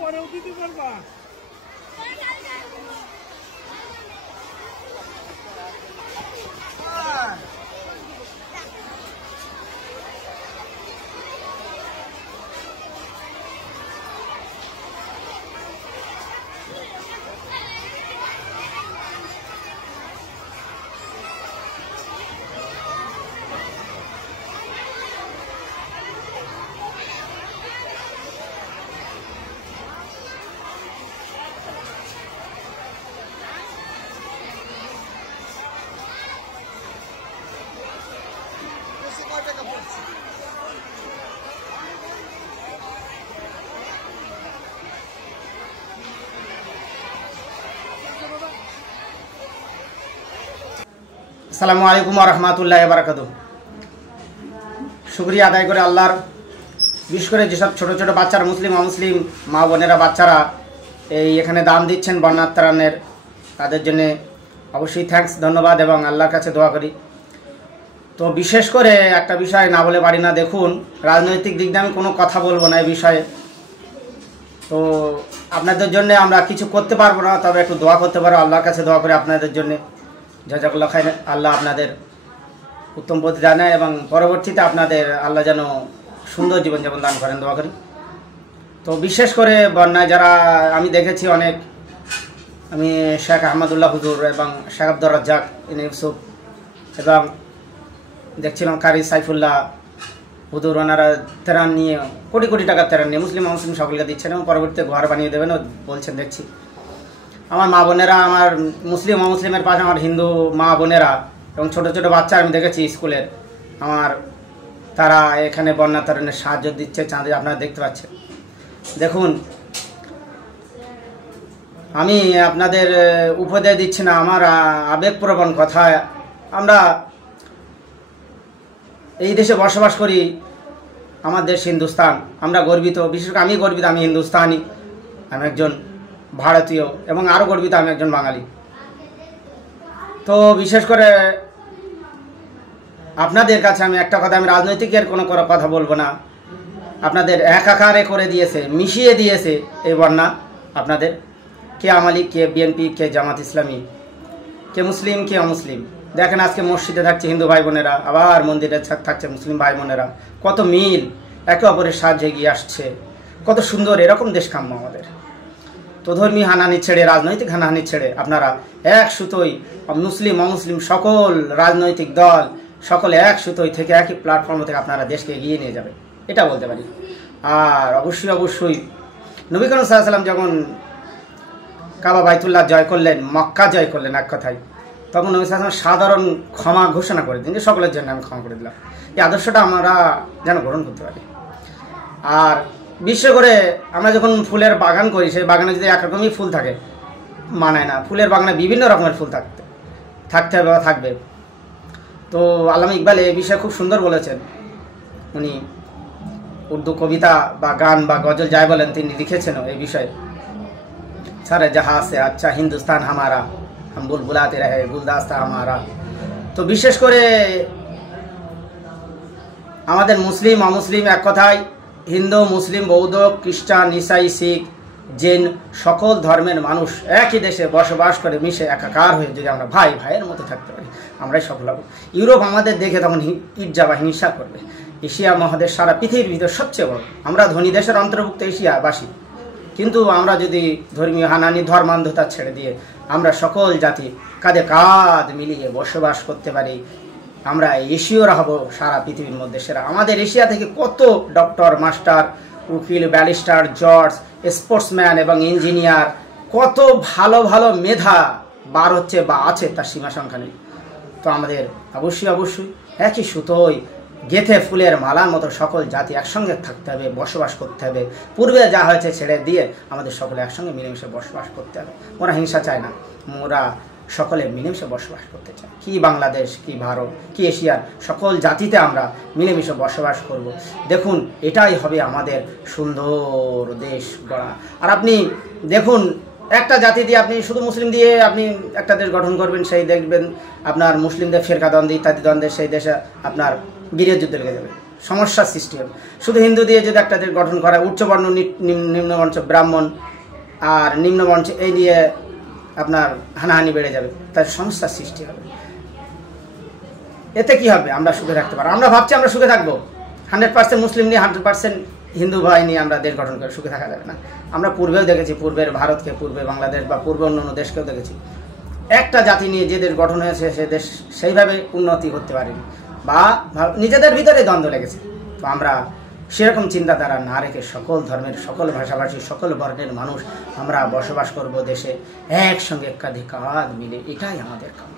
পরেও দিতে পারবা। আসসালামু আলাইকুম ওয়া রাহমাতুল্লাহি ওয়া বারাকাতুহু। শুকরিয়া আদায় করে আল্লাহর, বিশেষ করে যেসব ছোট ছোট বাচ্চারা, মুসলিম অমুসলিম মা বোনেরা, বাচ্চারা এখানে দান দিচ্ছেন বন্যার ত্রাণের, তাদের জন্য অবশ্যই থ্যাঙ্কস, ধন্যবাদ এবং আল্লাহর কাছে দোয়া করি। তো বিশেষ করে একটা বিষয় না বলে পারি না। দেখুন, রাজনৈতিক দিক দিয়ে আমি কোনো কথা বলবো না এই বিষয়ে। তো আপনাদের জন্য আমরা কিছু করতে পারবো না, তবে একটু দোয়া করতে পারো, আল্লাহর কাছে দোয়া করে আপনাদের জন্য। জাযাকাল্লাহ খাইর, আল্লাহ আপনাদের উত্তম প্রতিদান এবং পরবর্তীতে আপনাদের আল্লাহ যেন সুন্দর জীবনযাপন দান করেন, দোয়া করি। তো বিশেষ করে বন্যায় যারা আমি দেখেছি অনেক, আমি শেখ আহমদুল্লাহ হুজুর এবং শেখ আব্দুর রাজ্জাক ইউসুফ এবং দেখছিলাম কারি সাইফুল্লাহ হুজুর, ওনারা ত্রাণ নিয়ে কোটি কোটি টাকার ত্রাণ নিয়ে মুসলিম অমুসলিম সকলকে দিচ্ছেন এবং পরবর্তীতে ঘর বানিয়ে দেবেন বলছেন দেখছি। আমার মা বোনেরা, আমার মুসলিম অমুসলিমের পাশে আমার হিন্দু মা বোনেরা এবং ছোট ছোট বাচ্চা আমি দেখেছি স্কুলের, আমার তারা এখানে বন্যা ত্রাণের সাহায্য দিচ্ছে, চাঁদে আপনারা দেখতে পাচ্ছেন। দেখুন, আমি আপনাদের উপদেশ দিচ্ছি না, আমার আবেগপ্রবণ কথা। আমরা এই দেশে বসবাস করি, আমার দেশ হিন্দুস্তান, আমরা গর্বিত। বিশেষ করে আমি গর্বিত, আমি হিন্দুস্তানি, আমি একজন ভারতীয় এবং আরও গর্বিত আমি একজন বাঙালি। তো বিশেষ করে আপনাদের কাছে আমি একটা কথা, আমি রাজনৈতিকের কোনো কথা বলবো না। আপনাদের একাকারে করে দিয়েছে, মিশিয়ে দিয়েছে এই বন্যা আপনাদের। কে আওয়ামী লীগ, কে বিএনপি, কে জামাত ইসলামী, কে মুসলিম, কে অমুসলিম। দেখেন আজকে মসজিদে থাকছে হিন্দু ভাই বোনেরা, আবার মন্দিরে থাকছে মুসলিম ভাই বোনেরা, কত মিল, একে অপরের সাহায্যে এগিয়ে আসছে, কত সুন্দর। এরকম দেশ কাম্য আমাদের। তো ধর্মীয় হানাহানি ছেড়ে, রাজনৈতিক হানাহানি ছেড়ে আপনারা এক সুতোয়, মুসলিম অমুসলিম সকল রাজনৈতিক দল সকলে এক সুতোয় থেকে, একই প্ল্যাটফর্ম থেকে আপনারা দেশকে এগিয়ে নিয়ে যাবে, এটা বলতে পারি। আর অবশ্যই অবশ্যই নবী করিম সাল্লাল্লাহু আলাইহি ওয়াসাল্লাম যখন কাবা বাইতুল্লাহ জয় করলেন, মক্কা জয় করলেন এক কথায়, তখন নবী সাল্লাল্লাহু আলাইহি ওয়াসাল্লাম সাধারণ ক্ষমা ঘোষণা করে দিন যে সকলের জন্য আমি ক্ষমা করে দিলাম। এই আদর্শটা আমরা যেন গ্রহণ করতে পারি। আর বিশেষ করে আমরা যখন ফুলের বাগান করি, সেই বাগানে যদি একরকমই ফুল থাকে মানায় না, ফুলের বাগানে বিভিন্ন রকমের ফুল থাকতে হবে বা থাকবে। তো আল্লামা ইকবাল এই বিষয়ে খুব সুন্দর বলেছেন। উনি উর্দু কবিতা বা গান বা গজল যাই বলেন, তিনি লিখেছেন এই বিষয়ে। সারে জাহাঁ সে আচ্ছা হিন্দুস্তান হামারা, হাম বুলবুলাতে রহে গুলদাস্তা হামারা। তো বিশেষ করে আমাদের মুসলিম অমুসলিম এক কথায়, হিন্দু মুসলিম বৌদ্ধ খ্রিস্টান ইসাই শিখ জৈন সকল ধর্মের মানুষ একই দেশে বসবাস করে মিশে একাকার হয়ে যদি আমরা ভাই ভাইয়ের মতো থাকতে পারি, আমরাই সফল হব। ইউরোপ আমাদের দেখে তখন ইর্জা বা হিংসা করবে। এশিয়া মহাদেশ সারা পৃথিবীর ভিতর সবচেয়ে বড়, আমরা ধনী দেশের অন্তর্ভুক্ত এশিয়াবাসী, কিন্তু আমরা যদি ধর্মীয় হানানি ধর্মান্ধতা ছেড়ে দিয়ে আমরা সকল জাতি কাঁধে কাঁধ মিলিয়ে বসবাস করতে পারি, আমরা এশীয়রা হব সারা পৃথিবীর মধ্যে সেরা। আমাদের এশিয়া থেকে কত ডক্টর, মাস্টার, উকিল, ব্যারিস্টার, জজ, স্পোর্টসম্যান এবং ইঞ্জিনিয়ার, কত ভালো ভালো মেধা বার হচ্ছে বা আছে, তার সীমা সংখ্যা নেই। তো আমাদের অবশ্যই অবশ্যই একই সুতোয় গেথে ফুলের মালার মতো সকল জাতি একসঙ্গে থাকতে হবে, বসবাস করতে হবে। পূর্বে যা হয়েছে ছেড়ে দিয়ে আমাদের সকলে একসঙ্গে মিলেমিশে বসবাস করতে হবে। ওরা হিংসা চায় না, ওরা সকলে মিলেমিশে বসবাস করতে চায়। কি বাংলাদেশ, কি ভারত, কি এশিয়ার সকল জাতিতে আমরা মিলেমিশে বসবাস করব। দেখুন, এটাই হবে আমাদের সুন্দর দেশ গড়া। আর আপনি দেখুন, একটা জাতি দিয়ে আপনি শুধু মুসলিম দিয়ে আপনি একটা দেশ গঠন করবেন, সেই দেখবেন আপনার মুসলিমদের ফেরকা দ্বন্দ্ব ইত্যাদি দ্বন্দ্বে সেই দেশে আপনার গৃহযুদ্ধ লেগে যাবে। সমস্যার সৃষ্টি হবে। শুধু হিন্দু দিয়ে যদি একটা দেশ গঠন করা, উচ্চবর্ণ নিম্নবর্ণ ব্রাহ্মণ আর নিম্নবর্ণ এই দিয়ে আপনার হানাহানি বেড়ে যাবে, তার সমস্যার সৃষ্টি হবে। এতে কি হবে? আমরা সুখে থাকতে পারবো। আমরা ভাবছি আমরা সুখে থাকবো, 100% মুসলিম নিয়ে 100% হিন্দু ভাই নিয়ে আমরা দেশ গঠন করে সুখে থাকা যাবে না। আমরা পূর্বেও দেখেছি, পূর্বের ভারতকে, পূর্বে বাংলাদেশ বা পূর্বে অন্য দেশকেও দেখেছি, একটা জাতি নিয়ে যে দেশ গঠন হয়েছে সে দেশ সেইভাবে উন্নতি করতে পারেনি বা নিজেদের ভিতরে দ্বন্দ্ব লেগেছে। তো আমরা সেরকম চিন্তাধারা না রেখে সকল ধর্মের, সকল ভাষাভাষী, সকল বর্ণের মানুষ আমরা বসবাস করব দেশে একসঙ্গে, কাঁধে কাঁধ মিলে, এটাই আমাদের কাম।